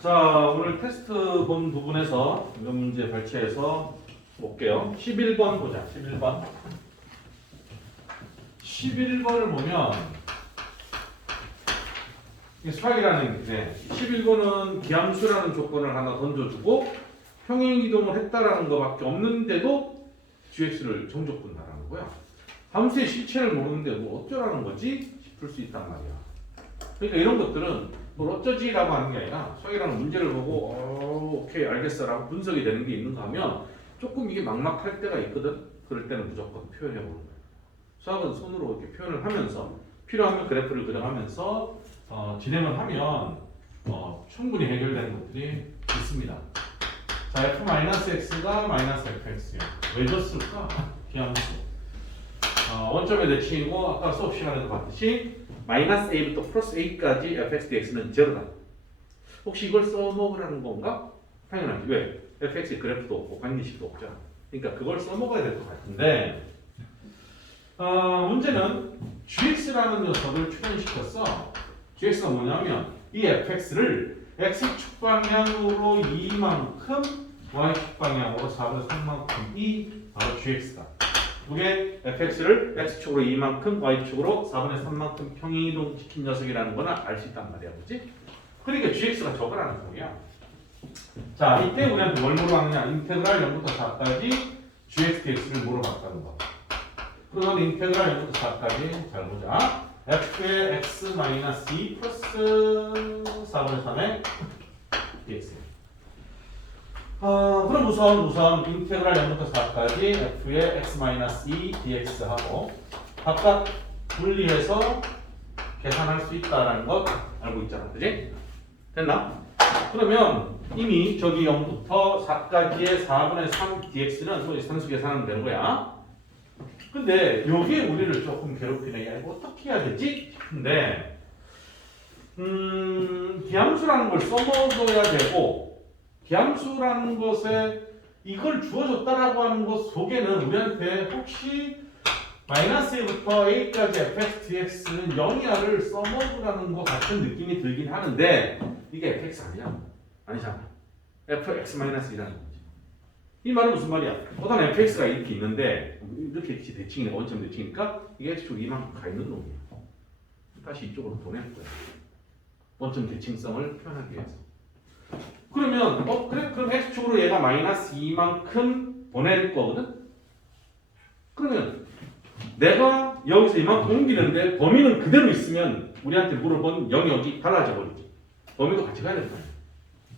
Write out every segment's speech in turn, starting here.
자, 오늘 테스트 본 부분에서 이런 문제 발췌해서 볼게요. 11번 보자. 11번. 11번을 보면 이게 수학이라는 게 11번은 기함수라는 조건을 하나 던져주고 평행 이동을 했다라는 것밖에 없는데도 gx를 정적분다라는 거야. 함수의 실체를 모르는데 뭐 어쩌라는 거지? 싶을 수 있단 말이야. 그러니까 이런 것들은 뭘 어쩌지라고 하는 게 아니라 수학이라는 문제를 보고 오케이 알겠어 라고 분석이 되는 게 있는가 하면 조금 이게 막막할 때가 있거든. 그럴 때는 무조건 표현해 보는 거야. 수학은 손으로 이렇게 표현을 하면서 필요하면 그래프를 그려가면서 진행을 하면 충분히 해결되는 것들이 있습니다. 자, f-x가 -fx야. 왜 줬을까? 기함수. 원점의 대칭이고 아까 수업 시간에도 봤듯이 -a부터 플러스 a까지 fx dx는 제로다. 혹시 이걸 써먹으라는 건가? 당연하지. 왜? fx의 그래프도 없고 관계식도 없잖아. 그러니까 그걸 써먹어야 될 것 같은데 문제는 gx라는 녀석을 출현시켰어. gx가 뭐냐면 이 fx를 x축 방향으로 2만큼 y축 방향으로 4분의 3만큼이 바로 gx다. 이게 fx를 x축으로 2만큼 y축으로 4분의 3만큼 평행이동시킨 녀석이라는 거나 알 수 있단 말이야. 그렇지? 그러니까 gx가 저거라는 소리야. 자, 이때 우리한테 뭘 물어봤느냐? 인테그랄 0부터 4까지 gx dx를 물어봤다는 거. 그러면 인테그랄 0부터 4까지 잘 보자. f의 x-2 플러스 4분의 3의 dx. 그럼 우선 인테그랄 0부터 4까지 f의 x-2 dx하고 바깥 분리해서 계산할 수 있다는 것 알고 있잖아. 그지? 됐나? 그러면 이미 저기 0부터 4까지의 4분의 3 dx는 산수 계산하면 되는 거야. 근데 요게 우리를 조금 괴롭히네. 야, 이거 어떻게 해야 되지? 싶은데 기함수라는 걸 써먹어야 되고 기함수라는 것에 이걸 주어줬다라고 하는 것 속에는 우리한테 혹시 -a부터 a까지 fx dx는 0이야를 써먹으라는 것 같은 느낌이 들긴 하는데 이게 fx 아니야? 아니잖아. fx-1이라는 거지. 이 말은 무슨 말이야? 어떤 fx가 이렇게 있는데 이렇게 대칭이네. 원점 대칭이니까 이게 x축 이만큼 가 있는 놈이야. 다시 이쪽으로 보낼 거야. 원점 대칭성을 표현하기 위해서. 그러면 그래? 그럼 x축으로 얘가 -2만큼 보낼 거거든? 그러면 내가 여기서 이만큼 옮기는데 범위는 그대로 있으면 우리한테 물어본 영역이 달라져 버리지. 범위도 같이 가야 될 거야.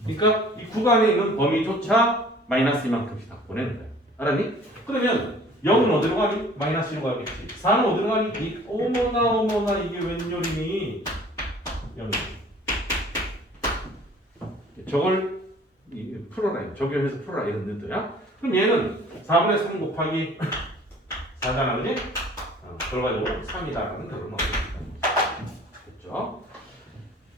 그러니까 이 구간에 있는 범위조차 -이만큼씩 다 보내는 거야. 알았니? 그러면 0은 어디로 가니? -1로 가겠지. 4는 어디로 가니? 어머나 이게 웬열이니? 0이지. 저걸 풀어라. 적용해서 풀어라 이런 뜻이야. 그럼 얘는 4분의 3 곱하기 4잖아. 그지? 결과적으로 3이다라는 결론을 얻습니다. 됐죠?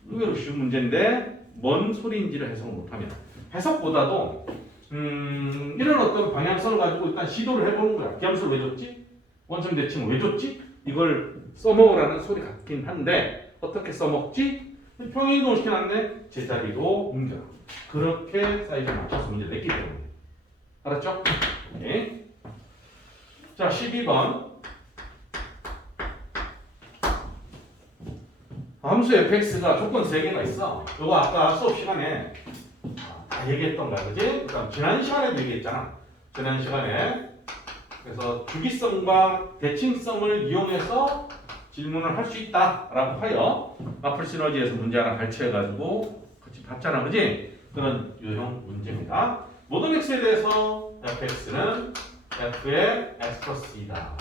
의외로 쉬운 문제인데 뭔 소리인지를 해석을 못하면 해석보다도 이런 어떤 방향성을 가지고 일단 시도를 해보는 거야. 기함수를 왜 줬지? 원점 대칭을 왜 줬지? 이걸 써먹으라는 소리 같긴 한데 어떻게 써먹지? 평행이동 시켜놨네. 제자리로 옮겨. 그렇게 사이즈에 맞춰서 문제를 냈기 때문에. 알았죠? 오케이. 자, 12번. 함수 fx가 조건 3개가 있어. 이거 아까 수업 시간에 다 얘기했던 거야. 그지? 그러니까 지난 시간에도 얘기했잖아. 지난 시간에. 그래서 주기성과 대칭성을 이용해서 질문을 할 수 있다라고 하여 마플 시너지에서 문제 하나 발췌해가지고 같이 봤잖아. 그지? 그런 유형 문제입니다. 모든 x에 대해서 fx는 f의 x 플러스 2다.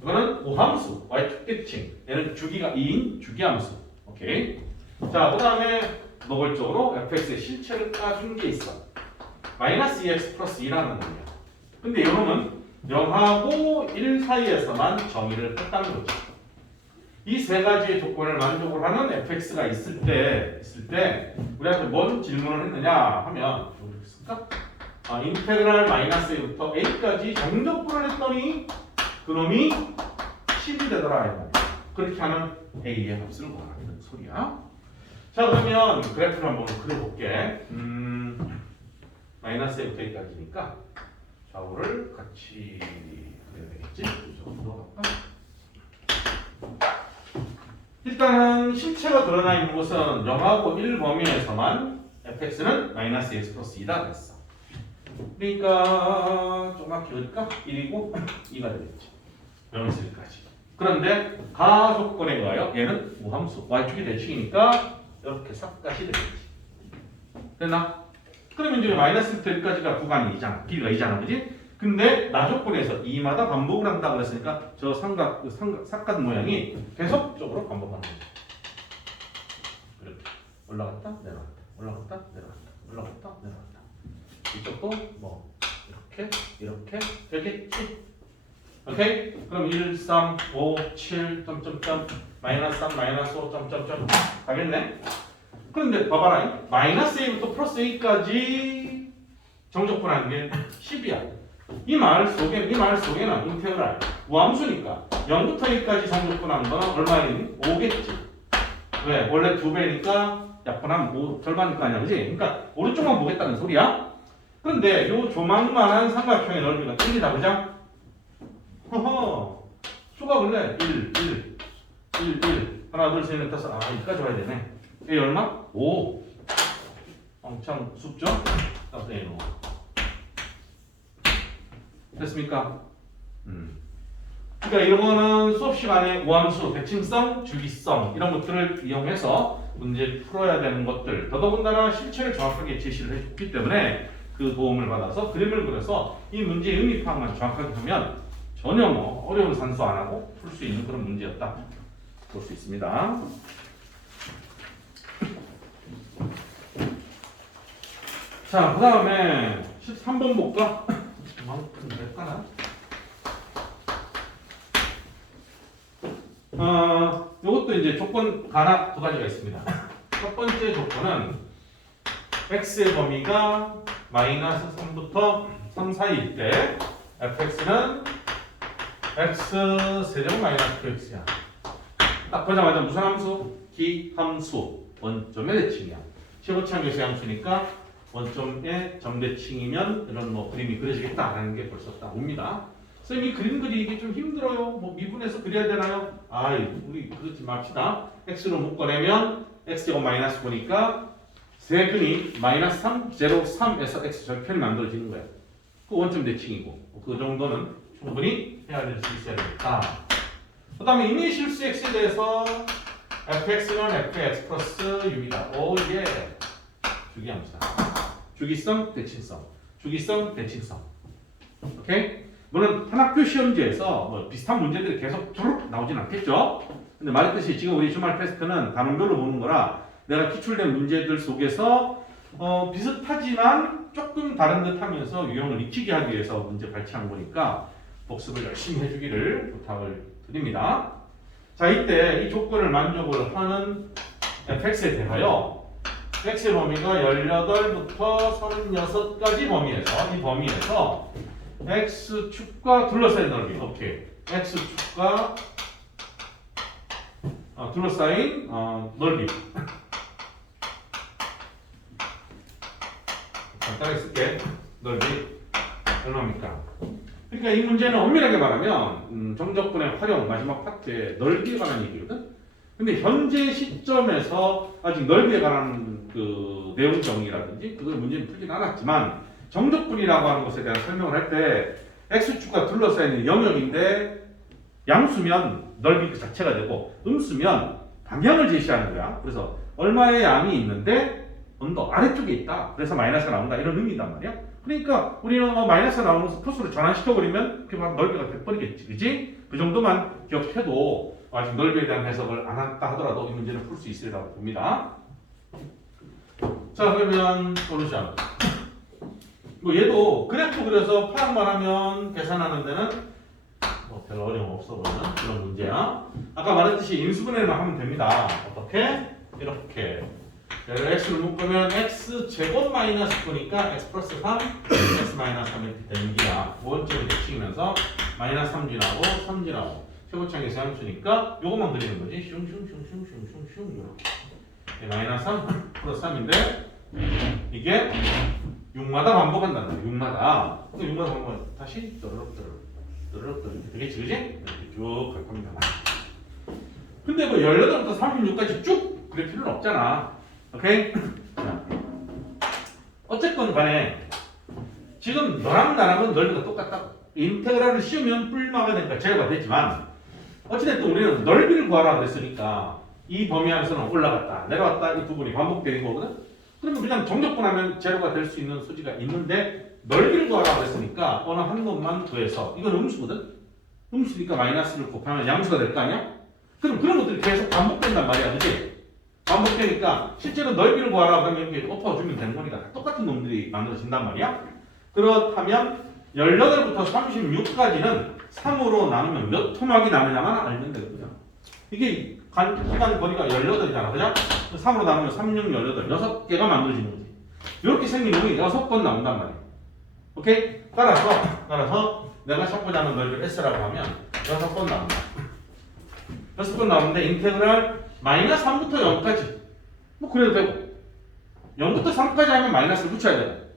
이거는 우함수, y축 대칭. 얘는 주기가 2인 주기함수. 오케이. 자, 그 다음에 노골적으로 fx의 실체를 까준 게 있어. -2x 플러스 2라는 놈이야. 근데 이놈은 0하고 1 사이에서만 정의를 했다는 거죠. 이 세 가지의 조건을 만족을 하는 fx가 있을 때 우리한테 뭔 질문을 했느냐 하면 모르겠을까? 인테그랄 -a부터 a까지 정적분을 했더니 그놈이 10이 되더라. 그렇게 하면 a의 값을 구하라는 소리야. 자 그러면 그래프를 한번 그려볼게. 마이너스 A부터 A까지니까 좌우를 같이 그려야 되겠지? 이쪽으로 갈까? 일단은 실체가 드러나 있는 곳은 0하고 1 범위에서만 fx는 마이너스 x 플러스 2다 그랬어. 그러니까 조금만 기울일까? 1이고 2가 되겠지. 0에서 1까지. 그런데 가조건에 의하여 얘는 무함수 y축이 대칭이니까 이렇게 삽까지 되겠지. 됐나? 그러면 이제 마이너스 1부터 1까지가 구간이 2잖아. 길이가 2잖아. 그지? 근데 나조건에서 2마다 반복을 한다고 그랬으니까 저 삼각 모양이 계속적으로 반복하는 거죠. 이렇게 올라갔다 내려갔다 올라갔다 내려갔다 올라갔다 내려갔다. 이쪽도 뭐 이렇게 되겠지. 오케이? 그럼 1, 3, 5, 7, 점점점 마이너스 3, 마이너스 5, 점점점 가겠네? 그런데 봐봐라. 마이너스 A부터 플러스 A까지 정적분하는 게 10이야. 이 말 속에는 인테그랄 무함수니까 0부터 2까지 정적분하는 거는 얼마니? 5겠지. 왜? 원래 2배니까 약분하면 5 절반일 아니야, 그지? 그러니까 오른쪽만 보겠다는 소리야. 그런데 요 조망만한 삼각형의 넓이가 1이다, 그죠? 허허. 수가 원래 1 하나, 둘, 셋, 넷, 다섯. 여기까지 와야 되네. A 얼마? 5. 엄청 숫죠? A 5. 됐습니까? 그러니까 이런 거는 수업 시간에 우함수, 대칭성, 주기성 이런 것들을 이용해서 문제를 풀어야 되는 것들, 더더군다나 실체를 정확하게 제시를 해줬기 때문에 그 도움을 받아서 그림을 그려서 이 문제의 의미 파악만 정확하게 하면 전혀 뭐 어려운 산수 안 하고 풀 수 있는 그런 문제였다 볼 수 있습니다. 자, 그 다음에 13번 볼까? 이만큼 될까나? 이것도 이제 조건 하나 두 가지가 있습니다. 첫 번째 조건은 x의 범위가 마이너스 3부터 3 사이일 때 fx는 x 세제곱 마이너스 9x야. 딱 보자마자 무슨 함수? 기함수. 원점의 대칭이야. 최고차항에서 함수니까 원점의 점대칭이면 이런 뭐 그림이 그려지겠다라는 게 벌써 딱 옵니다. 선생님 그림 그리기 좀 힘들어요. 뭐 미분해서 그려야 되나요? 우리 그러지 맙시다. x로 묶어내면 x제곱 마이너스 9니까 세근이 마이너스 3, 0, 3에서 x 절편이 만들어지는 거예요. 그 원점 대칭이고 그 정도는 충분히 헤아릴 수 있어야 되겠다. 그 다음에 이미 실수 x에 대해서 fx는 fx 플러스 6이다. 오예. 주기함수다. 주기성, 대칭성. 주기성, 대칭성. 오케이? 물론 한 학교 시험지에서 뭐 비슷한 문제들이 계속 쭉 나오진 않겠죠? 근데 말했듯이 지금 우리 주말 테스트는 단원별로 보는 거라 내가 기출된 문제들 속에서 비슷하지만 조금 다른 듯 하면서 유형을 익히게 하기 위해서 문제 발췌한 거니까 복습을 열심히 해주기를 부탁을 드립니다. 자, 이때 이 조건을 만족을 하는 fx에 대하여 x의 범위가 18부터 36까지 범위에서 이 범위에서 x축과 둘러싸인 넓이 오케이 x축과 둘러싸인 넓이 간단하게 쓸게. 넓이 얼마입니까? 그러니까 이 문제는 엄밀하게 말하면 정적분의 활용 마지막 파트에 넓이에 관한 얘기거든. 근데 현재 시점에서 아직 넓이에 관한 그 내용 정의라든지 그걸 문제는 풀진 않았지만 정적분이라고 하는 것에 대한 설명을 할 때 x축과 둘러싸이는 영역인데 양수면 넓이 그 자체가 되고 음수면 방향을 제시하는 거야. 그래서 얼마의 양이 있는데 언덕 아래쪽에 있다. 그래서 마이너스가 나온다. 이런 의미단 말이야. 그러니까 우리는 마이너스가 나오는 것을 플러스로 전환시켜버리면 그게 바로 넓이가 돼버리겠지. 그지? 그 정도만 기억해도 아직 넓이에 대한 해석을 안 한다 하더라도 이 문제는 풀 수 있으리라고 봅니다. 자, 그러면 솔루션. 뭐 얘도 그래프 그려서 파악만 하면 계산하는 데는 뭐 별로 어려움 없어 보이는 그런 문제야. 아까 말했듯이 인수분해만 하면 됩니다. 어떻게? 이렇게. x를 묶으면 x 제곱 마이너스 9니까 x 플러스 3, x 마이너스 3 이렇게 되는 기야. 원점이 대칭이면서 마이너스 3 지나고 3 지나고 최고차항에서 함수니까 요것만 그리는 거지. 슝슝슝슝슝슝슝 이렇게. 마이너스 3 플러스 3인데 이게 6마다 반복한다는 거야. 6마다. 6마다 반복하면 다시 떠르륵 되겠지, 그지? 이렇게 쭉 갈 겁니다. 근데 뭐 18부터 36까지 쭉 그럴 필요는 없잖아. 오케이? 자, 어쨌건 간에 지금 너랑 나랑은 넓이가 똑같다고. 인테그랄을 씌우면 뿔마가 되니까 제로가 됐지만 어찌됐든 우리는 넓이를 구하라 그랬으니까 이 범위 안에서는 올라갔다 내려왔다 이 부분이 반복되는 거거든. 그러면 그냥 정적분하면 제로가 될 수 있는 소지가 있는데 넓이를 구하라 그랬으니까 어느 한 것만 구해서 이건 음수거든. 음수니까 마이너스를 곱하면 양수가 될 거 아니야? 그럼 그런 것들이 계속 반복된단 말이야, 그치? 반복되니까 실제로 넓이를 구하라 그러면 이렇게 엎어주면 되는 거니까 똑같은 놈들이 만들어진단 말이야. 그렇다면 18부터 36까지는 3으로 나누면 몇 토막이 나느냐만 알면 되거든요. 이게 시간 거리가 18이잖아, 그죠? 3으로 나누면 3, 6, 18, 6개가 만들어지는 거지. 이렇게 생긴 놈이 6번 나온단 말이야. 오케이? 따라서 내가 찾고자 하는 넓이를 S라고 하면 6번 나온다. 6번 나오는데 인테그랄 마이너스 3부터 0까지 뭐 그래도 되고 0부터 3까지 하면 마이너스를 붙여야 돼.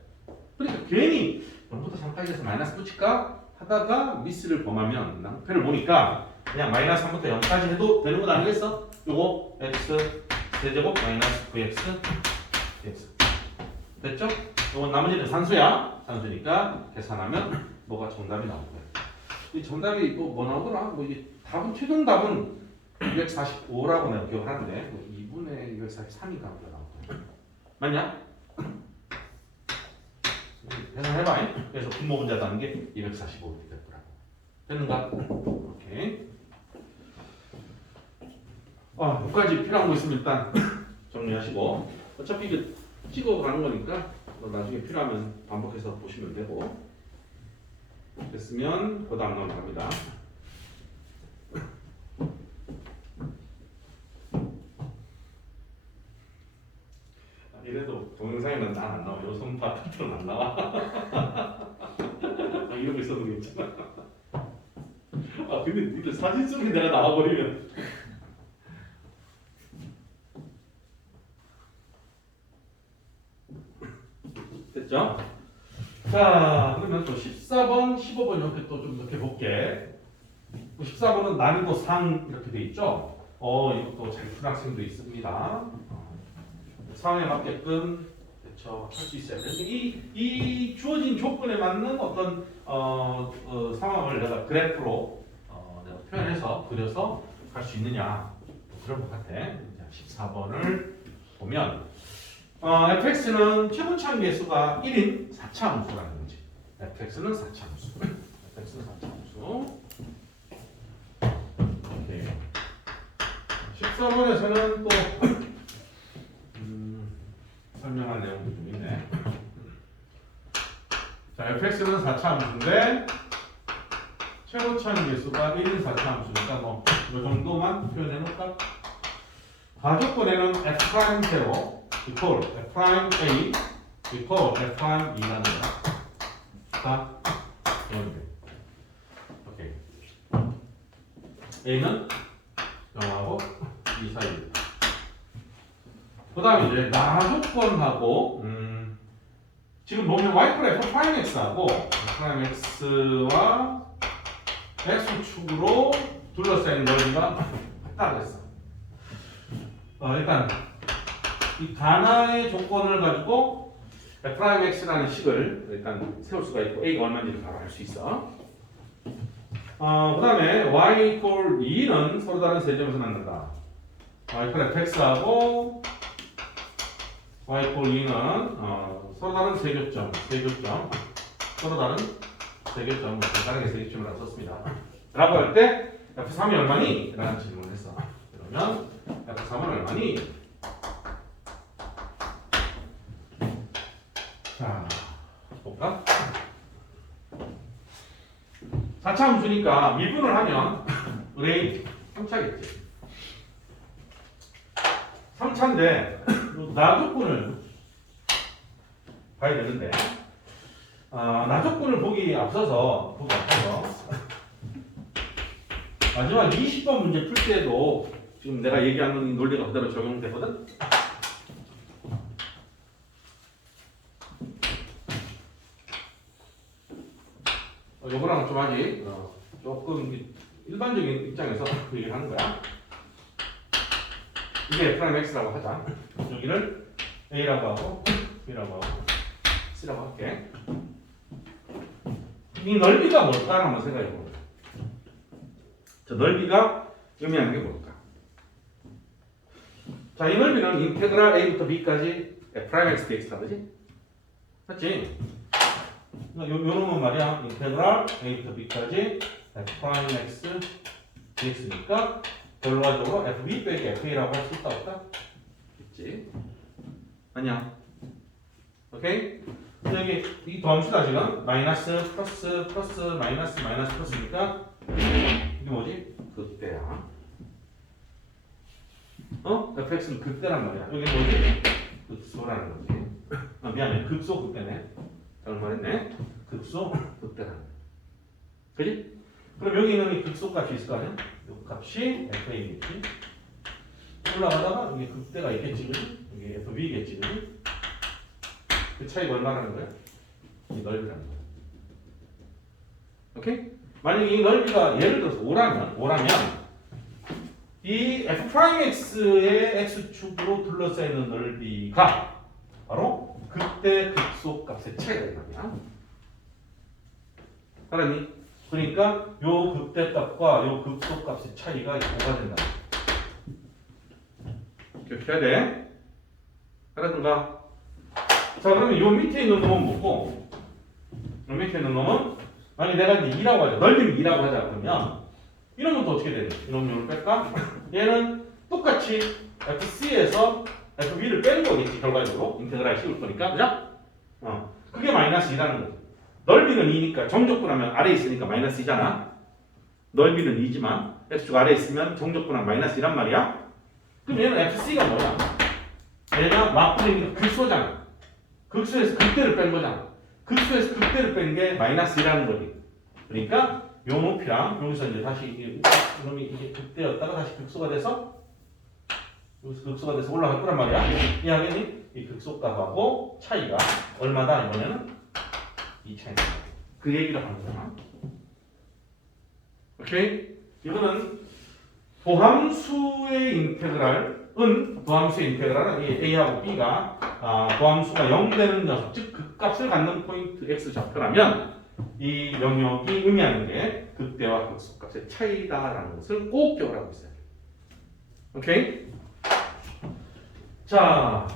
그러니까 괜히 0부터 3까지 해서 마이너스 붙일까 하다가 미스를 범하면 낭패를 보니까 그냥 마이너스 3부터 0까지 해도 되는 것 아니겠어? 요거 x 세제곱 마이너스 vx dx 됐죠? 요건 나머지는 산수야. 산수니까 계산하면 뭐가 정답이 나올 거야. 이 정답이 뭐 나오더라? 뭐 이게 답은 최종 답은 245라고 내가 기억을 하는데 뭐 2분의 243인가 그거 나올 거야. 맞냐? 계산해봐. 그래서 분모분자라는 게 245 이렇게 됐더라고. 됐는가? 오케이. 여기까지 필요한 거 있으면 일단 정리하시고 어차피 이게 찍어가는 거니까 나중에 필요하면 반복해서 보시면 되고 됐으면 그 다음 넘어갑니다. 이래도 동영상에는 난 안 나와. 요선 파트는 안 나와. 이러고 있어도 괜찮아. 근데 니들 사진 속에 내가 나와버리면 됐죠? 자, 그러면 또 14번, 15번 이렇게 또 좀 이렇게 볼게. 14번은 난이도 상 이렇게 돼 있죠? 이것도 잘 푼 학생도 있습니다. 상황에 맞게끔 할 수 있어야 돼. 이 주어진 조건에 맞는 어떤 상황을 내가 그래프로 내가 표현해서 그려서 갈 수 있느냐 그런 것 같아. 14번을 보면 fx는 최고차항 계수가 1인 4차 함수라는 거지. fx는 4차 함수. fx는 4차 함수. 오케이. 14번에서는 또 설명할 내용도 좀 있네. 자, fx는 4차 함수인데 최고차항 계수가 1인 4차 함수니까 뭐 이 정도만 표현해 놓을까? 가조건에는 f'0 equal f'(a) equal f'2라는 거야. 자, 이런데. 오케이. a는 0하고 2 사이입니다. 그 다음에 이제 나조건하고 지금 보면 y f'(x하고 f'x와 x축으로 둘러싸인 넓이가 같다 그랬어. 일단 이 가나의 조건을 가지고 f'x라는 식을 일단 세울 수가 있고 a가 얼마인지를 바로 알 수 있어. 그 다음에 y equal 2는 서로 다른 세점에서 만난다. y fx하고 y equal 2는 서로 다른 세교점, 서로 다른 세교점, 다르게 세교점이라고 썼습니다. 라고 할 때 f3이 얼마니? 라는 질문을 했어. 그러면 f3은 얼마니? 자, 볼까? 4차 함수니까 미분을 하면 의뢰인 3차겠지. 3차인데 나조건을 봐야 되는데 나조건을 보기 앞서서 마지막 20번 문제 풀 때도 지금 내가 얘기하는 논리가 그대로 적용되거든. 요거랑 좀 아직 조금 일반적인 입장에서 그 얘기를 하는 거야. 이게 프라임 x라고 하자. 여기를 a라고 하고 b라고 하고 c라고 할게. 이 넓이가 뭘까 한번 생각해 보자. 저 넓이가 의미하는 게 뭘까? 자, 이 넓이는 인테그랄 a부터 b까지 프라임 x dx다, 그지? 맞지? 요 놈은 말이야, 인테그랄 a부터 b까지 프라임 x dx니까 결과적으로 fb 빼기 fa라고 할 수 있다, 없다? 있지? 아니야. 오케이? 여기 이 도함수다 지금 마이너스 플러스 플러스 마이너스 마이너스 플러스니까 이게 뭐지? 극대야. fx는 극대란 말이야. 여기 뭐지? 극소라는 거지. 미안해. 극소 극대네. 잘못 말했네. 극소 극대라는 거야. 그지? 그럼 여기 있는 이 극소 값이 있을 거 아니야? 이 값이 fa겠지. 올라가다가 이게 극대가 있겠지, 그지? 이게 fb겠지, 그지? 그 차이가 얼마라는 거야? 이 넓이라는 거야. 오케이? 만약에 이 넓이가 예를 들어서 5라면 이 f'x의 x축으로 둘러싸여 있는 넓이가 바로 극대 극소값의 차이가 말이야. 알았니? 그러니까 요 극대값과 요 극소값의 차이가 5가 된다. 이렇게 해야 돼. 알았는가? 자, 그러면 요 밑에 있는 놈은 뭐고? 요 밑에 있는 놈은 만약에 내가 이제 2라고 하자. 넓이는 2라고 하자. 그러면 이놈은 또 어떻게 되니? 이놈 요를 뺄까? 얘는 똑같이 fc에서 fb를 빼는 거겠지. 결과적으로 인테그랄 씌울 거니까. 그죠? 그게 마이너스 2라는 거지. 넓이는 2니까 정적분하면 아래에 있으니까 마이너스 2잖아. 넓이는 2지만 x축 아래에 있으면 정적분하면 마이너스 2란 말이야. 그럼 얘는 fc가 뭐야? 얘가 맞부리니까 극소잖아. 극소에서 극대를 뺀 거잖아. 극소에서 극대를 뺀 게 마이너스 2라는 거지. 그러니까 요 높이랑 여기서 이제 다시 이놈이 이게 극대였다가 다시 극소가 돼서 여기서 극소가 돼서 올라갈 거란 말이야. 이 하겠니? 이 극소값하고 차이가 얼마다 이번에는 이 차이다. 그 얘기를 하는 거야. 오케이? 이거는 도함수의 인테그랄은 도함수의 인테그랄은 이 a하고 b가 도함수가 0 되는 녀석, 즉 극값을 갖는 포인트 x 좌표라면 이 영역이 의미하는 게 극대와 극소값의 차이다라는 것을 꼭 기억하고 있어요. 오케이? 자,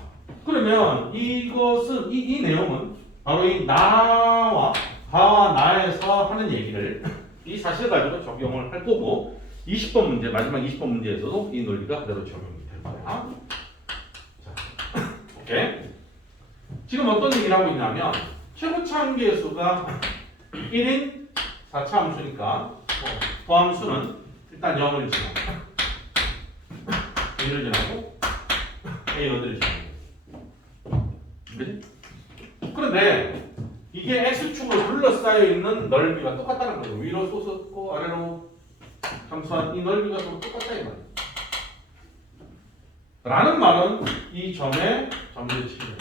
그러면 이것은 이 내용은 바로 이 나와 나에서 하는 얘기를 이 사실 가지고 적용을 할 거고 20번 문제, 마지막 20번 문제에서도 이 논리가 그대로 적용이 될 거야. 자, 오케이. 지금 어떤 얘기를 하고 있냐면 최고차 함계수가 1인 4차 함수니까 도함수는 일단 0을 지나고 1을 지나고 a 어디를 지나고 그치? 그런데 이게 x축으로 둘러싸여 있는 넓이가 똑같다는 거죠. 위로 솟았고 아래로 함수한 이 넓이가 서로 똑같다 이 말이에요. 라는 말은 이 점의 점대칭이에요.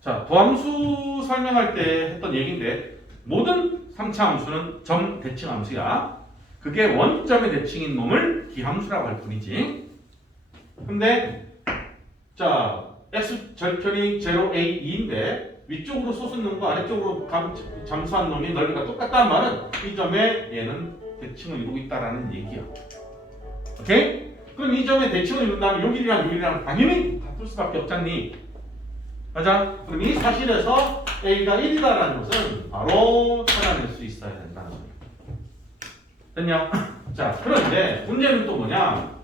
자, 도함수 설명할 때 했던 얘기인데 모든 3차 함수는 점 대칭 함수야. 그게 원점의 대칭인 놈을 기함수라고 할 뿐이지. 근데 자, x 절편이 0a 2인데 위쪽으로 솟은 놈과 아래쪽으로 잠수한 놈이 넓이가 똑같다는 말은 이 점에 얘는 대칭을 이루고 있다라는 얘기야. 오케이? 그럼 이 점에 대칭을 이룬다면 요 길이랑 당연히 같을 수밖에 없잖니. 맞아? 그럼 이 사실에서 a가 1이다라는 것은 바로 찾아낼 수 있어야 된다는 거야. 됐냐? 자, 그런데 문제는 또 뭐냐?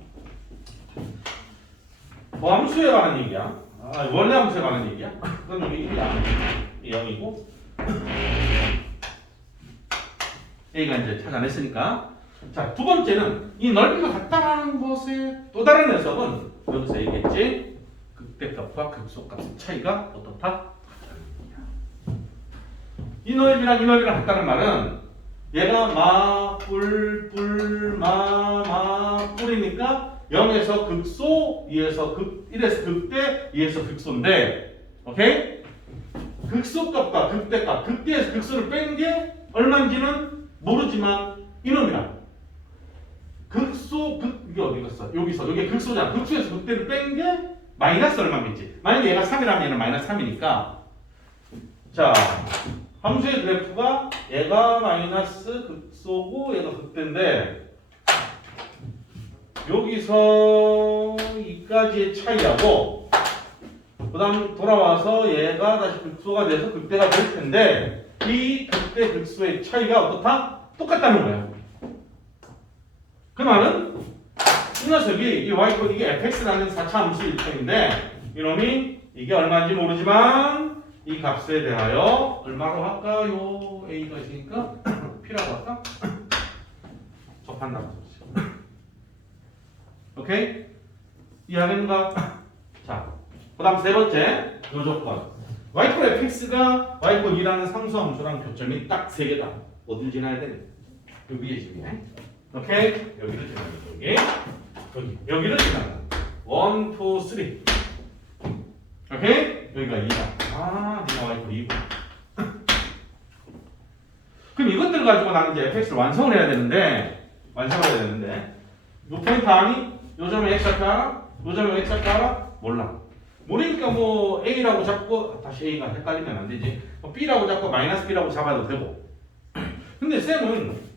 함수에 관한 얘기야. 원래 함수에 관한 얘기야. 그럼 여기 1이야. 0이고 a가 이제 찾아냈으니까. 자, 두 번째는 이 넓이가 같다라는 것의 또 다른 해석은 여기서 얘기했지. 극대값과 극소값의 차이가 어떻다? 이 넓이랑 이 넓이랑 같다는 말은 얘가 마, 뿔, 뿔, 마, 뿔이니까 0에서 극소, 2에서 1에서 극대, 2에서 극소인데, 오케이? 극소값과 극대값, 극대에서 극소를 뺀 게 얼마인지는 모르지만 이놈이다. 이게 어디 갔어? 여기 극소잖아. 극소에서 극대를 뺀 게 마이너스 얼마겠지? 만약에 얘가 3이라면 얘는 마이너스 3이니까. 자, 함수의 그래프가 얘가 마이너스 극소고 얘가 극대인데 여기서 이까지의 차이하고 그 다음 돌아와서 얘가 다시 극소가 돼서 극대가 될 텐데 이 극대 극소의 차이가 어떻다? 똑같다는 거예요. 그 말은 이 녀석이 이 y 이게 fx라는 4차 함수일 텐데 이놈이 이게 얼마인지 모르지만 이 값에 대하여 얼마로 할까요? a가 있으니까 p라고 할까? 접한다고 썼지. 오케이? 이해하겠는가? 자, 그 다음 세 번째 요 조건 y=fx가 y=2라는 상수함수랑 교점이 딱 세 개다. 어딜 지나야 돼? 요 위에 지네. 오케이? 여기를 지나는 여기를 지나는 1, 2, 3 오케이? 여기가 2다. 니가 y=2고 그럼 이것들 가지고 나는 이제 fx를 완성을 해야 되는데 요 포인트 아니? 요 점에 x 앞에 알아? 요 점에 x 앞에 알아? 몰라. 모르니까 뭐 a라고 잡고 다시 a가 헷갈리면 안 되지. b라고 잡고 마이너스 b라고 잡아도 되고. 근데 쌤은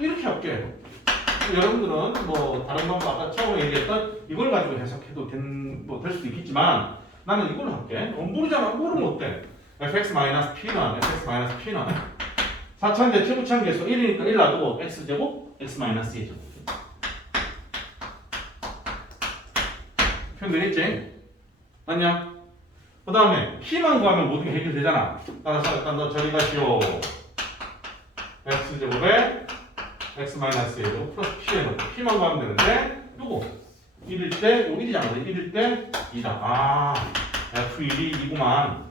이렇게 할게. 여러분들은 뭐 다른 방법 아까 처음에 얘기했던 이걸 가지고 해석해도 될 수도 있겠지만 나는 이걸로 할게. 모르잖아. 모르면 어때? fx-p는 fx-p는 4차인데 최고차계수 1이니까 1 놔두고 x제곱 x-2제곱 표현 되겠지? 맞냐? 그 다음에 p만 구하면 모든 게 해결되잖아. 따라서 일단 너 저리 가시오. x제곱에 x-1제곱 플러스 p에 넣고 p만 구하면 되는데 요거 1일 때, 요 1이잖아. 1일 때 2다. f1이 2구만.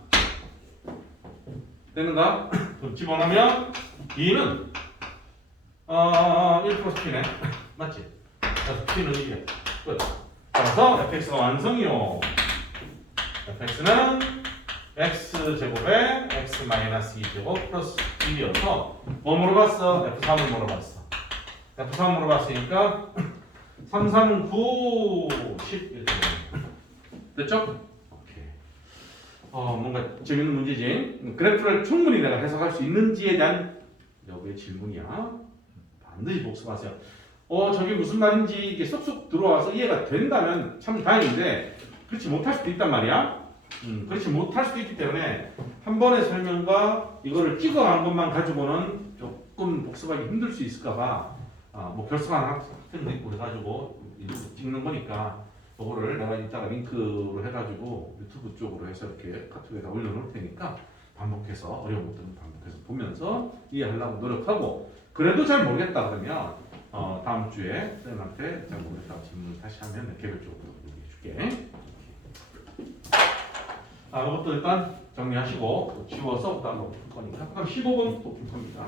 되는가? 그럼 집어넣으면 2는 1 플러스 p네. 맞지? 그래서 p는 1이야. 끝. 따라서 fx가 완성이요. fx는 x제곱에 x-2제곱 플러스 1이어서 뭐 물어봤어? f3을 물어봤어. f3 물어봤으니까 3, 3, 9, 10 이렇게 됐죠? 오케이. 뭔가 재밌는 문제지. 그래프를 충분히 내가 해석할 수 있는지에 대한 여기의 질문이야. 반드시 복습하세요. 저게 무슨 말인지 이게 쏙쏙 들어와서 이해가 된다면 참 다행인데 그렇지 못할 수도 있단 말이야. 그렇지 못할 수도 있기 때문에 한 번의 설명과 이거를 찍어간 것만 가지고는 조금 복습하기 힘들 수 있을까봐 뭐 결승하는 학생도 있고 그래가지고 찍는 거니까 그거를 내가 이따가 링크로 해가지고 유튜브 쪽으로 해서 이렇게 카톡에다 올려놓을 테니까 반복해서 어려운 것들은 반복해서 보면서 이해하려고 노력하고 그래도 잘 모르겠다 그러면 다음 주에 쌤한테 잘 모르겠다고 질문을 다시 하면 개별적으로 얘기해 줄게. 이것도 일단 정리하시고 지워서 그다음에 풀 거니까 그럼 15번 또 풀 겁니다.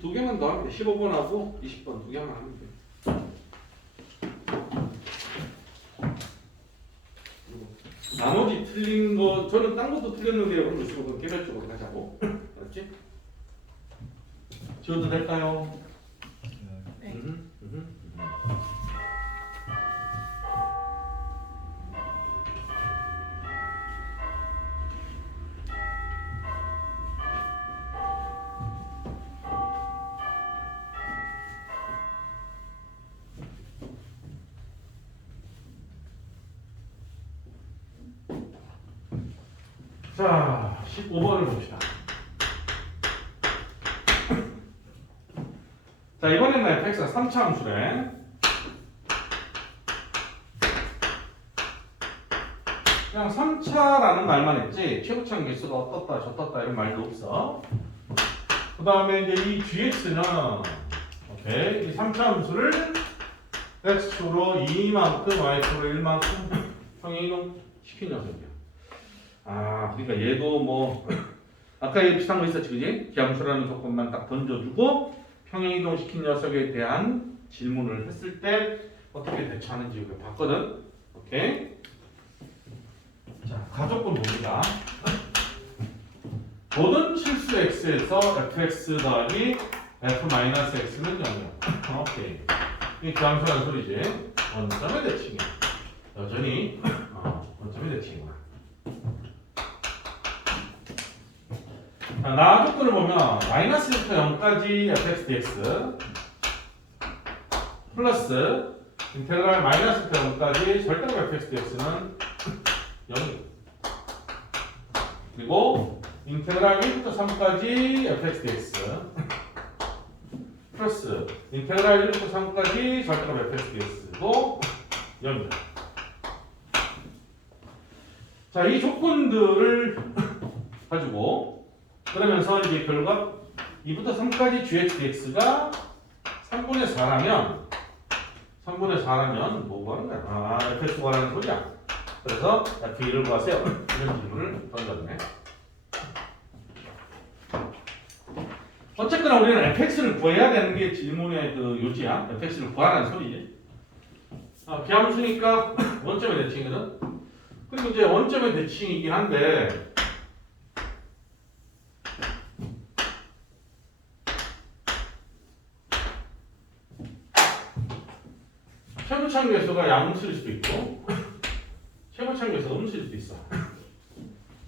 두 개만 더 하면 돼. 15번하고 20번 두 개만 하면 돼. 나머지 틀린 거 저는 딴 것도 틀렸는데 그럼 무슨 개별적으로 가자고. 알았지? 지워도 될까요? 네. 자, 15번을 봅시다. 자, 이번에는 fx가 3차 함수래. 그냥 3차라는 말만 했지 최고차 개수가 어떻다 저떻다 이런 말도 없어. 그 다음에 이제 이 gx는 오케이 이 3차 함수를 x축으로 2만큼 y축으로 1만큼 평행이동 시킨 녀석이야. 그러니까 얘도 뭐 아까 얘 비슷한 거 있었지, 그지? 기함수라는 조건만 딱 던져주고 평행이동 시킨 녀석에 대한 질문을 했을 때 어떻게 대처하는지 이렇게 봤거든. 오케이. 자, 가족분 봅니다. 모든 실수 x에서 fx 더하기 f-x는 0이야. 오케이. 이 기함수라는 소리지. 원점의 대칭이야. 여전히 원점의 대칭이구나. 자, 나 조건을 보면 마이너스부터 0까지 fx dx 플러스 인테그랄 마이너스부터 0까지 절대값 fx dx는 0이야. 그리고 인테그랄 1부터 3까지 fx dx 플러스 인테그랄 1부터 3까지 절대값 fx dx도 0이다. 자, 이 조건들을 가지고 그러면서 이제 결과 2부터 3까지 gx dx가 3분의 4라면 뭐가 하는 거야? 아, fx 구하라는 소리야. 그래서 f1을 구하세요. 이런 질문을 던졌네. 어쨌거나 우리는 fx를 구해야 되는 게 질문의 그 요지야. fx를 구하라는 소리지. 기함수니까 원점의 대칭이거든. 그리고 이제 원점의 대칭이긴 한데 최고창 계수가 양수일 수도 있고 최고창 계수가 음수일 수도 있어.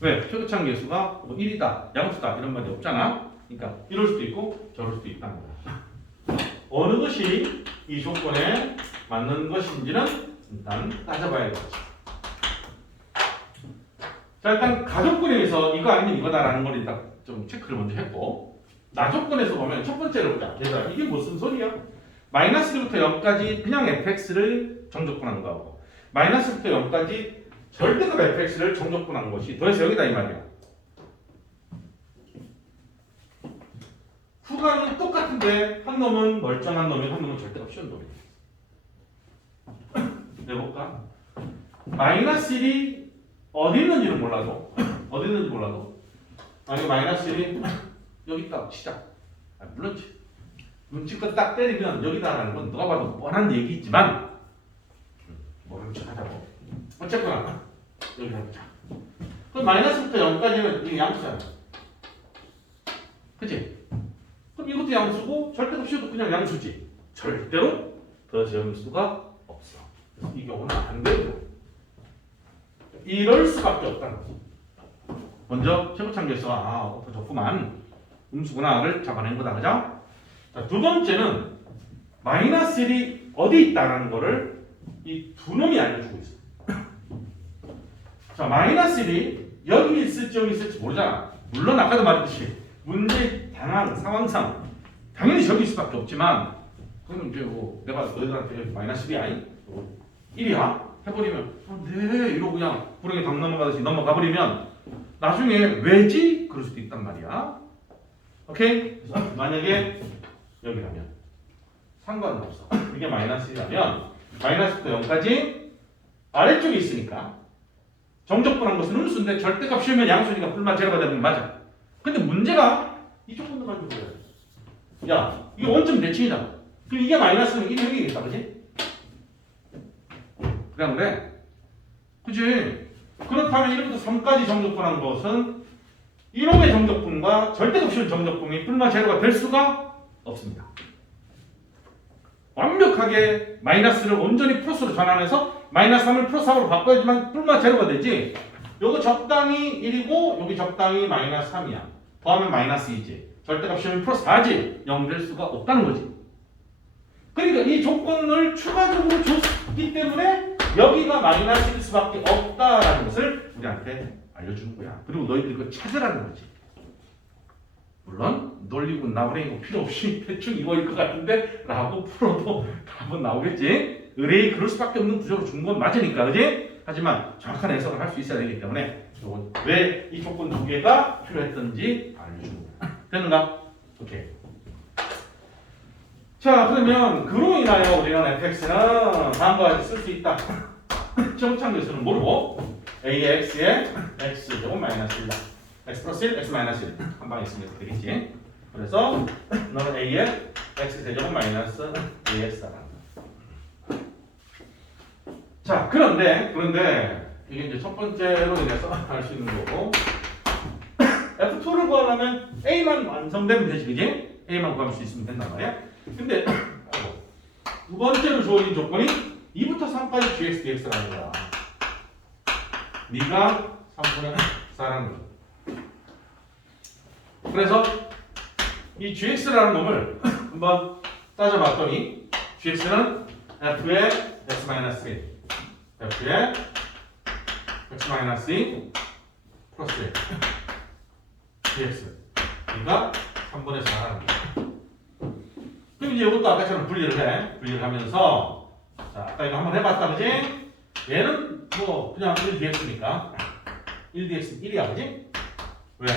왜? 최고창 계수가 뭐 1이다, 양수다 이런 말이 없잖아. 그러니까 이럴 수도 있고 저럴 수도 있다는 거야. 어느 것이 이 조건에 맞는 것인지는 일단 따져봐야겠지. 자, 일단 가족분에서 이거 아니면 이거다라는 걸 일단 좀 체크를 먼저 했고, 나조건에서 보면 첫 번째로 보자. 얘들아, 이게 무슨 소리야? 마이너스 1부터 0까지 그냥 fx를 정적분한 거하고 마이너스부터 0까지 절대값 fx를 정적분한 것이 더해서 여기다 이 말이야. 후각이 똑같은데 한 놈은 멀쩡한 놈이 한 놈은 절대값 쉬운 놈이야. 내볼까? 마이너스 1이 어디 있는지는 몰라도 만약에 마이너스 1이 여기 있다 치자. 물론 눈치껏 딱 때리면 여기다라는 건 누가 봐도 뻔한 얘기지만 모르는 척 하자고. 어쨌거나 여기 해보자. 그럼 마이너스부터 0까지는 이게 양수잖아. 그치? 그럼 이것도 양수고 절대값 쉬어도 그냥 양수지. 절대로 더 점수가 없어. 그래서 이 경우는 안 되고 이럴 수밖에 없다는 거지. 먼저 최고창 계수가 더 좋구만, 음수구나를 잡아낸 거다. 그죠? 자, 두 번째는 마이너스 1이 어디 있다라는 거를 이 두 놈이 알려주고 있어. 자, 마이너스 1이 여기 있을지 여기 있을지 모르잖아. 물론 아까도 말했듯이 문제 당한 상황상 당연히 저기 있을 수밖에 없지만, 그러면 이제 뭐 내가 너희들한테 마이너스 1이 아니? 1이야? 해버리면 네 이러고 그냥 불행에 당 넘어가듯이 넘어가버리면 나중에 왜지? 그럴 수도 있단 말이야. 오케이? 그래서 만약에 여기라면 상관은 없어. 이게 마이너스 1이라면 마이너스부터 0까지 아래쪽에 있으니까 정적분한 것은 음수인데 절대값 씌우면 양수니까 불만 제로가 되는 건 맞아. 근데 문제가 이 조건도 가지고 그래. 야, 이게 원점 대칭이잖아. 그럼 이게 마이너스는 1이 여기겠다, 그지? 그래. 그치? 그렇다면 1부터 3까지 정적분한 것은 이놈의 정적분과 절대값 씌운 정적분이 불마 제로가 될 수가 없습니다. 완벽하게 마이너스를 온전히 플러스로 전환해서 마이너스 3을 플러스 3으로 바꿔야지만 불마 제로가 되지. 요거 적당히 1이고 여기 적당히 마이너스 3이야. 더하면 마이너스 2지. 절대값 씌우면 플러스 4지. 0 될 수가 없다는 거지. 그러니까 이 조건을 추가적으로 줬기 때문에 여기가 마이너스일 수밖에 없다라는 것을 우리한테 알려주는 거야. 그리고 너희들 이거 찾으라는 거지. 물론 놀리고 나부랭이고 필요 없이 대충 이거일 것 같은데 라고 풀어도 답은 나오겠지. 의뢰이 그럴 수밖에 없는 구조로 준 건 맞으니까, 그지? 하지만 정확한 해석을 할 수 있어야 되기 때문에 왜 이 조건 두 개가 필요했던지 알려주는 거야. 됐는가? 오케이. 자, 그러면 그로 인하여 우리는 fx는 다음과 같이 쓸 수 있다. 정창 계수는 모르고 AX에 X 제곱 마이너스 1다. X 플러스 1, X 마이너스 1. 한 방에 있으면 되겠지. 그래서 너는 A에 X 세제곱 마이너스 AX가 간다. 자, 그런데 이게 이제 첫 번째로 인해서 할 수 있는 거고 F2를 구하려면 A만 완성되면 되지, 그지? A만 구할 수 있으면 된단 말이야. 근데 두 번째로 주어진 조건이 2부터 3까지 GX, DX라는 거야. 네가 3분의 4라는 거야. 그래서 이 GX라는 놈을 한번 따져봤더니 GX는 F의 X-1, F의 X-2 플러스 1 DX 그러니까 3분의 4라는 거야. 그럼 이제 이것도 아까처럼 분리를 해. 분리를 하면서 자, 아까 이거 한번 해봤다, 그지? 얘는 뭐 그냥 1dx니까 1dx 1이야, 그지? 왜?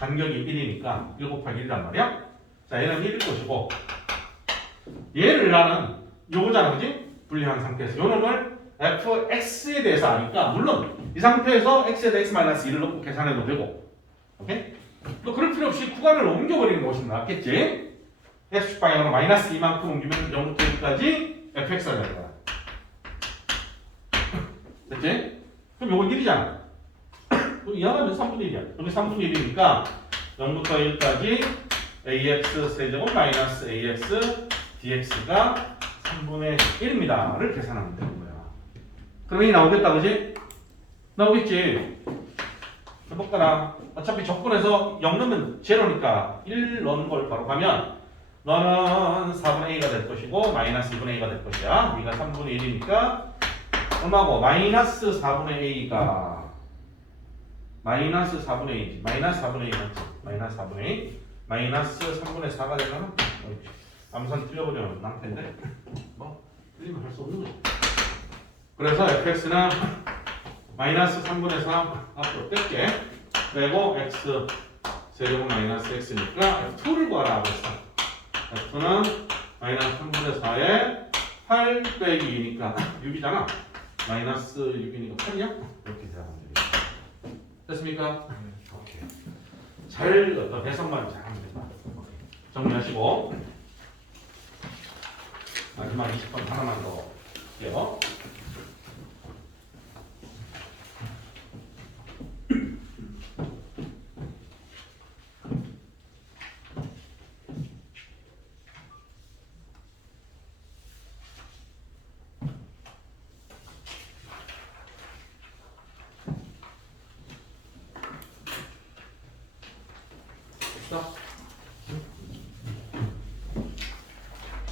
간격이 1이니까 1 곱하기 1이란 말이야. 자, 얘는 1일 것이고 얘를 나는 요거잖아, 그지? 분리한 상태에서 요 놈을 fx에 대해서 아니까 물론 이 상태에서 x에다 x-1을 넣고 계산해도 되고, 오케이? 또 그럴 필요 없이 구간을 옮겨버리는 것이 낫겠지? x축 방향으로 마이너스 2만큼 옮기면 0부터 1까지 fx가 되는 거야. 됐지? 그럼 요건 1이잖아. 그럼 이하면 3분의 1이야. 여기 3분의 1이니까 0부터 1까지 ax 세제곱 마이너스 ax dx가 3분의 1입니다를 계산하면 되는 거야. 그럼 이 나오겠다, 그지? 나오겠지? 해볼까나? 어차피 적분해서 0 넣으면 제로니까 1 넣는 걸 바로 가면 너는 4분의 a가 될 것이고 마이너스 2분의 a가 될 것이야. 네가 3분의 1이니까 얼마고? 마이너스 4분의 a가 마이너스 4분의 a지. 마이너스 4분의 a 맞지? 마이너스 4분의 a 마이너스 3분의 4가 되려나? 암산 틀려버리면 낭패인데 뭐 틀리면 할 수 없는 거지. 그래서 fx는 마이너스 3분의 3 앞으로 뺄게. 그리고 x 세제곱 마이너스 x니까 f2를 구하라고 했어. f는 마이너스 3분의 4에 8 빼기 2니까 6이잖아. 마이너스 6이니까 8이야? 이렇게 대답하면 되겠다. 됐습니까? 오케이. 잘 어떤 해석만 잘 하면 된다. 정리하시고 마지막 20번 하나만 더 할게요.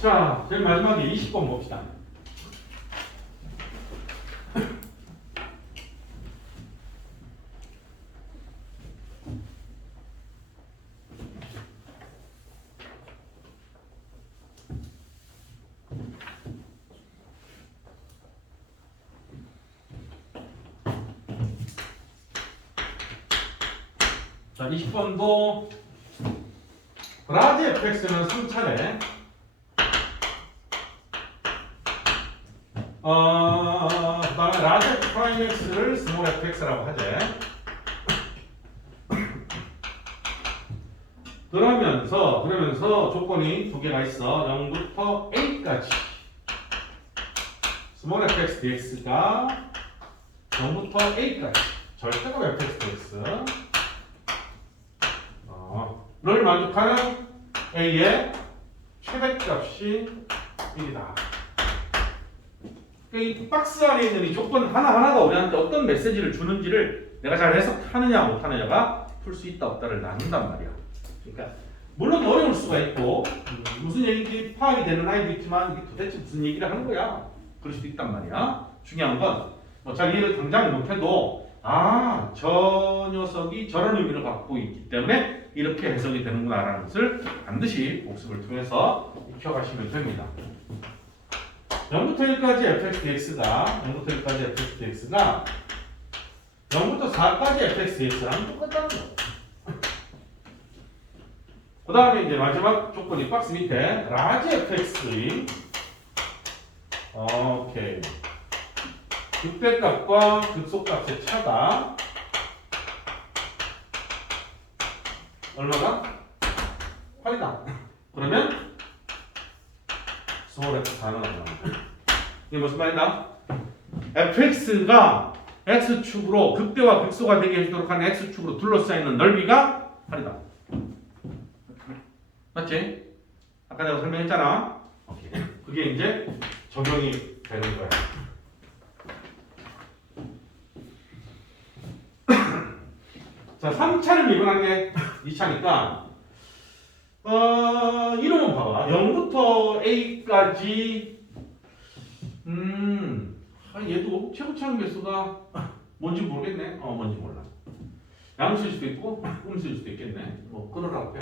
자, 제일 마지막에 20번 봅시다. 자, 20번도 라지 fx는 3차례 그 다음에 라지 f 프라임 x를 스몰 fx라고 하재. 그러면서 조건이 두 개가 있어. 0부터 a까지 스몰 fx dx가 0부터 a까지 절대값 fx dx 를 만족하는 a의 최대값이 1이다. 이 박스 안에 있는 이 조건 하나하나가 우리한테 어떤 메시지를 주는지를 내가 잘 해석하느냐 못하느냐가 풀 수 있다 없다를 나눈단 말이야. 그러니까 물론 어려울 수가 있고 무슨 얘기인지 파악이 되는 아이도 있지만 이게 도대체 무슨 얘기를 하는 거야? 그럴 수도 있단 말이야. 중요한 건 잘 이해를 당장 못해도 저 녀석이 저런 의미를 갖고 있기 때문에 이렇게 해석이 되는구나라는 것을 반드시 복습을 통해서 익혀가시면 됩니다. 0부터 1까지 fx/dx가 0부터 1까지 fx/dx가 0부터 4까지 fx/dx랑 똑같다는 거. 그 다음에 이제 마지막 조건이 박스 밑에 라지 fx의 오케이 극대값과 극소값의 차가 얼마가? 8이다. 그러면 서울 F4는 얼마? 이게 무슨 말이다? fx가 x축으로 극대와 극소가 되게 해주도록 하는 x축으로 둘러싸이는 넓이가 8이다. 맞지? 아까 내가 설명했잖아. 오케이. 그게 이제 적용이 되는 거야. 자, 3차를 미분한 게 2차니까 이놈은 봐봐. 0부터 a까지 얘도 최고차원 개수가 뭔지 모르겠네. 뭔지 몰라. 양수일 수도 있고 음수일 수도 있겠네. 뭐 그러라고 해.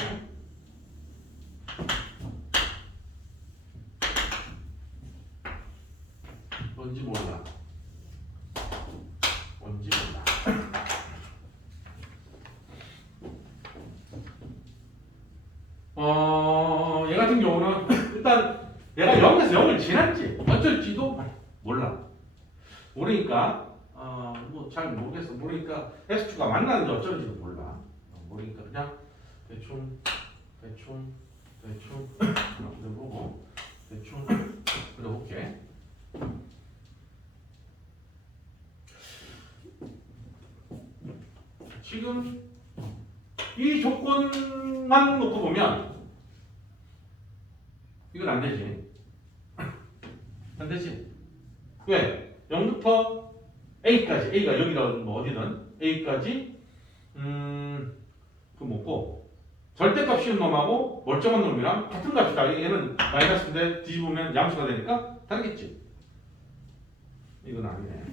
뭔지 몰라. 뭔지 몰라. 얘 같은 경우는 일단 얘가 0에서 0을 지났지. 어쩔지도 몰라. 모르니까 뭐 잘 모르겠어. 모르니까 x축가 만나는지 어쩌는지도 몰라. 모르니까 그냥 대충 그려보고 대충 그려볼게. 지금 이 조건만 놓고 보면 이건 안 되지. 안 되지. 왜? 0부터 a까지, a가 여기든 뭐 어디든 a까지 그 뭐고 절대값 쉬운 놈하고 멀쩡한 놈이랑 같은 값이다. 얘는 마이너스인데 뒤집으면 양수가 되니까 다르겠지. 이건 아니네.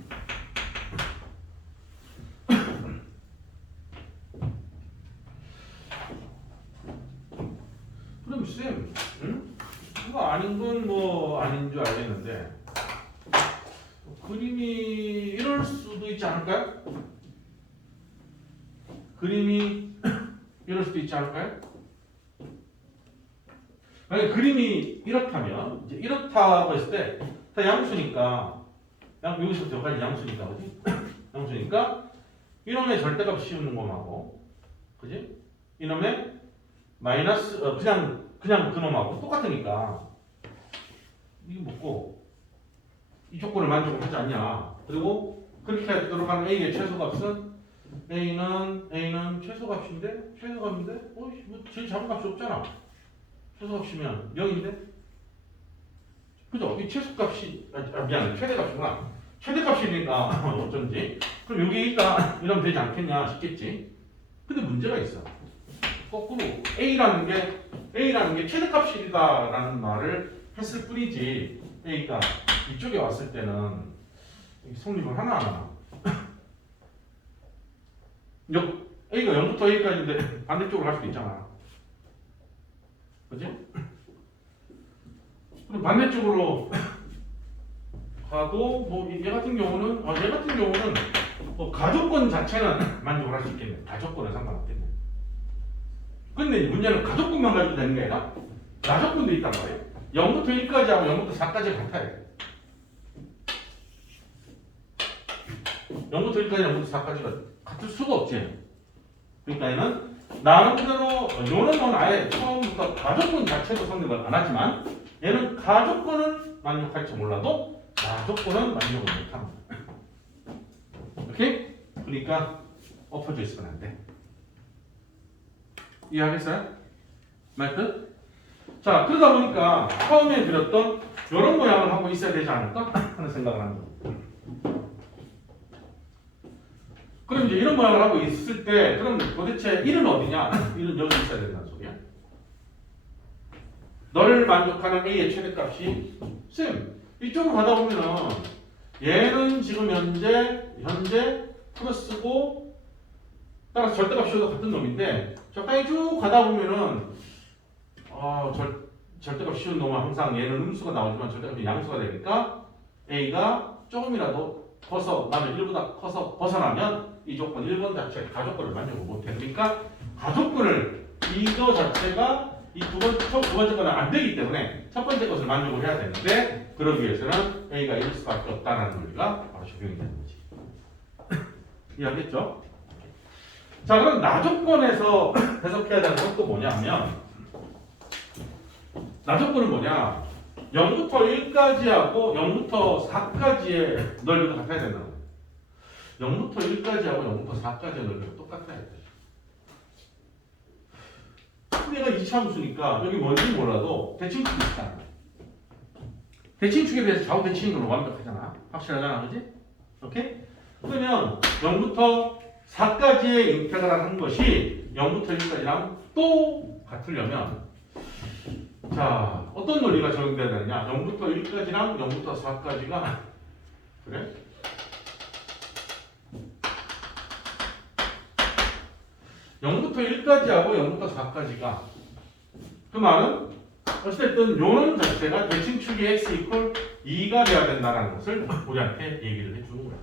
그럼 쌤, 그거 아닌 건 뭐 아닌 줄 알겠는데 그림이 이럴 수도 있지 않을까요? 그림이 이럴 수도 있지 않을까요? 만약에 그림이 이렇다면 이제 이렇다고 했을 때 다 양수니까 여기서부터 여기까지 양수니까 그지? 양수니까 이놈의 절대값 씌우는 놈하고 그지? 이놈의 마이너스 그냥 그놈하고 똑같으니까 이거 먹고 이 조건을 만족하지 않냐. 그리고 그렇게 하도록 하는 a의 최소값은 a는 최소값인데 뭐 제일 작은 값이 없잖아. 최소값이면 0인데 그죠? 이 최소값이 미안해 최대값이구나. 최대값이니까 어쩐지 그럼 여기 있다 이러면 되지 않겠냐 싶겠지. 근데 문제가 있어. 거꾸로 a라는 게 최대값이다라는 말을 했을 뿐이지 a가 이쪽에 왔을 때는 성립을 하나 안 하나. a가 0부터 a까지인데 반대쪽으로 갈 수도 있잖아. 그지? 그럼 반대쪽으로 가도 뭐 얘 같은 경우는 뭐 가족권 자체는 만족을 할 수 있겠네. 가족권은 상관없겠네. 근데 문제는 가족권만 가지고 되는 게 아니라 나조건도 있단 말이에요. 0부터 1까지 하고 0부터 4까지 같아야 돼. 0부터 1까지 0부터 4까지가 같을 수가 없지. 그러니까 얘는 나름대로 요는 아예 처음부터 가족권 자체도 성립을 안 하지만 얘는 가족권은 만족할지 몰라도 나조건은 만족을 못하는 거야. 오케이? 그러니까 엎어져 있으면 안 돼. 이해하겠어요? 말 끝? 자, 그러다 보니까 처음에 그렸던 이런 모양을 하고 있어야 되지 않을까 하는 생각을 합니다. 그럼 이제 이런 모양을 하고 있을 때 그럼 도대체 1은 어디냐? 1은 여기 있어야 된다는 소리야. 너를 만족하는 A의 최대값이 쌤 이쪽으로 가다 보면은 얘는 지금 현재 플러스고 따라서 절대값이 같은 놈인데 적당히 쭉 가다 보면은 절대값 쉬운 놈은 항상 얘는 음수가 나오지만 절대값이 양수가 되니까 A가 조금이라도 커서 나는 1보다 커서 벗어나면 이 조건 1번 자체 가족권을 만족을 못해. 그러니까 가족권을 이거 자체가 이 두 번째 거는 안 되기 때문에 첫 번째 것을 만족을 해야 되는데 그러기 위해서는 A가 1일 수밖에 없다는 논리가 바로 적용이 되는 거지. 이해하겠죠? 자, 그럼 나조건에서 해석해야 되는 것도 뭐냐면 나조건은 뭐냐? 0부터 1까지 하고 0부터 4까지의 넓이가 같아야 된다는 거예요. 0부터 1까지 하고 0부터 4까지의 넓이가 똑같아야 돼. 얘가 이차함수니까 여기 뭔지 몰라도 대칭축이 있잖아. 대칭축에 대해서 좌우 대칭인 건 완벽하잖아. 확실하잖아, 그지? 오케이? 그러면 0부터 4까지의 인테그랄 한 것이 0부터 1까지랑 또 같으려면 자, 어떤 논리가 적용돼야 되느냐? 0부터 1까지랑 0부터 4까지가 그래? (0부터 1까지하고 0부터 4까지가) 그 말은 어쨌든 요놈 자체가 대칭축이 x 이퀄 2가 돼야 된다는 것을 우리한테 얘기를 해주는 거야.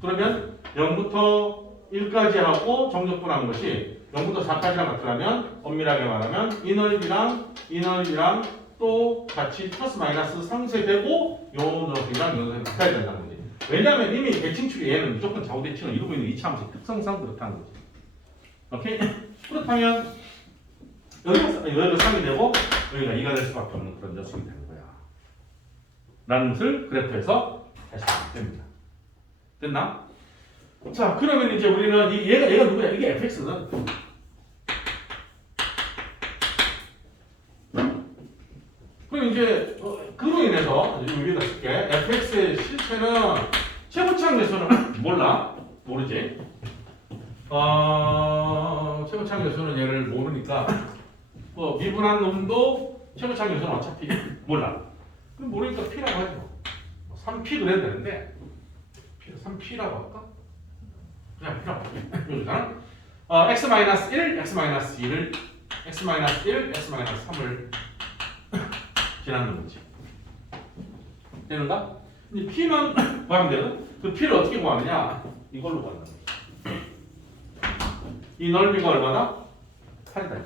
그러면 0부터 1까지 하고 정적분한 것이 0부터 4까지랑 같으려면 엄밀하게 말하면 이 넓이랑 또 같이 플러스 마이너스 상쇄되고 요 넓이랑 요 넓이랑 같아야 된다는 거지. 왜냐하면 이미 대칭축의 얘는 무조건 좌우 대칭을 이루고 있는 이차함수 특성상 그렇다는 거지. 오케이? 그렇다면 여기가 3이 되고 여기가 2가 될 수밖에 없는 그런 녀석이 되는 거야. 라는 것을 그래프에서 해석하면 됩니다. 됐나? 자, 그러면 이제 우리는 얘가 누구야? 이게 fx는 그럼 이제 그로 인해서 여기다 쓸게. fx의 실체는 최고차항 요소는 모르지. 최고차항 요소는 얘를 모르니까 미분한 놈도 최고차항 요소는 어차피 몰라. 그럼 모르니까 p라고 하죠. 3p 그래야 되는데 3p라고 할까? 그냥 p라고 할게. 여기서는 x-1, x-2를 x-1, x-3을 지나는 거지. 되는가? 이제 p만 구하면 되거든? 그 p를 어떻게 구하느냐? 이걸로 구한다. 이 넓이가 얼마나? 8이다.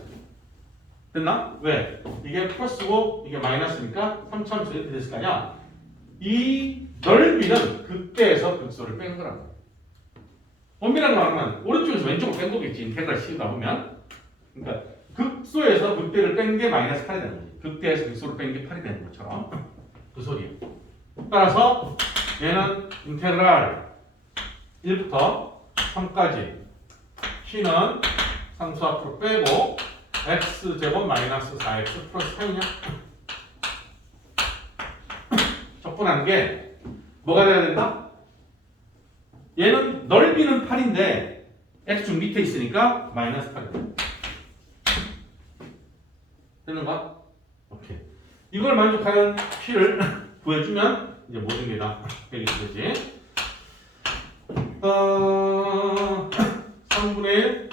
됐나? 왜? 이게 플러스고 이게 마이너스니까 3차함수 이렇게 됐을 거 아니야? 이 넓이는 극대에서 극소를 뺀 거라고. 엄밀하게 말하면 오른쪽에서 왼쪽으로 뺀 거겠지. 인테그랄 씌우다 보면. 그러니까 극소에서 극대를 뺀 게 마이너스 8이 되는 거지. 극대에서 극소를 뺀 게 8이 되는 것처럼 그 소리예요. 따라서 얘는 인테그랄 1부터 3까지 p는 상수 앞으로 빼고 x제곱 마이너스 4x 플러스 3이냐? 적분한 게 뭐가 돼야 된다? 얘는 넓이는 8인데 x축 밑에 있으니까 마이너스 8이다. 되는가? 오케이. 이걸 만족하는 p를 구해주면 이제 모든 게 다 되겠지. 3분의 1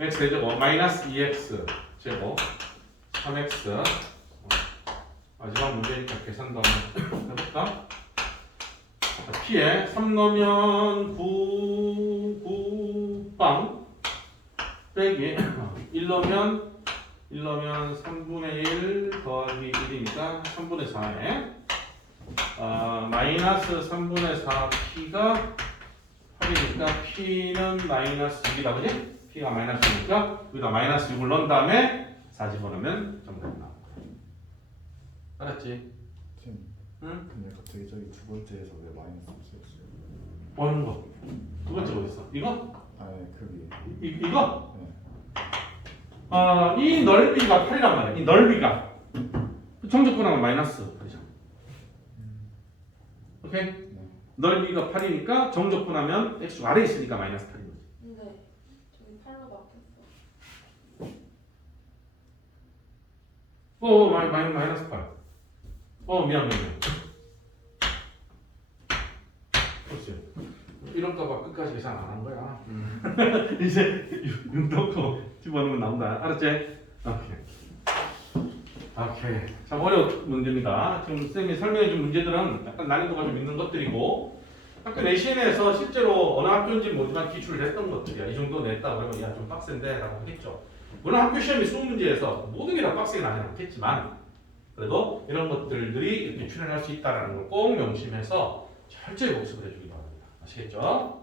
x 제곱 마이너스 2x 제곱 3x 마지막 문제니까 계산도 한번 해볼까? p에 3 넣으면 9 빵 빼기 1 넣으면 3분의 1 더하기 1이니까 3분의 4에 마이너스 3분의 4 p가 8이니까 p는 마이너스 6이다 그지? p가 마이너스 6이니까 여기다 마이너스 6을 넣은 다음에 4 집어넣으면 정답이 나와. 알았지? 쌤, 응? 근데 갑자기 저기 두 번째에서 왜 마이너스 없어졌어요? 어느 거? 두 번째 어디 있어? 이거? 아니 그게 이거? 네. 이 넓이가 8이란 말이야. 이 넓이가 정적분하면 마이너스 8이잖아. 오케이? 네. 넓이가 8이니까 정적분하면 x축 아래에 있으니까 마이너스 8인 거지. 근데 저기 8로 바뀌었어. 마이너스 8. 미안. 그렇지. 이럴까봐 끝까지 계산 안 한 거야. 이제 6 넣고 집어넣으면 나온다. 알았지? 오케이. 참 어려운 문제입니다. 지금 쌤이 설명해준 문제들은 약간 난이도가 좀 있는 것들이고 학교 내신에서 실제로 어느 학교인지 모르지만 기출을 했던 것들이야. 이 정도 냈다 그러면 야 좀 빡센데 라고 하겠죠. 물론 학교 시험이 20문제에서 모든 게 다 빡세게 나지는 않겠지만 그래도 이런 것들이 이렇게 출연할 수 있다는 걸 꼭 명심해서 철저히 복습을 해주기 바랍니다. 아시겠죠?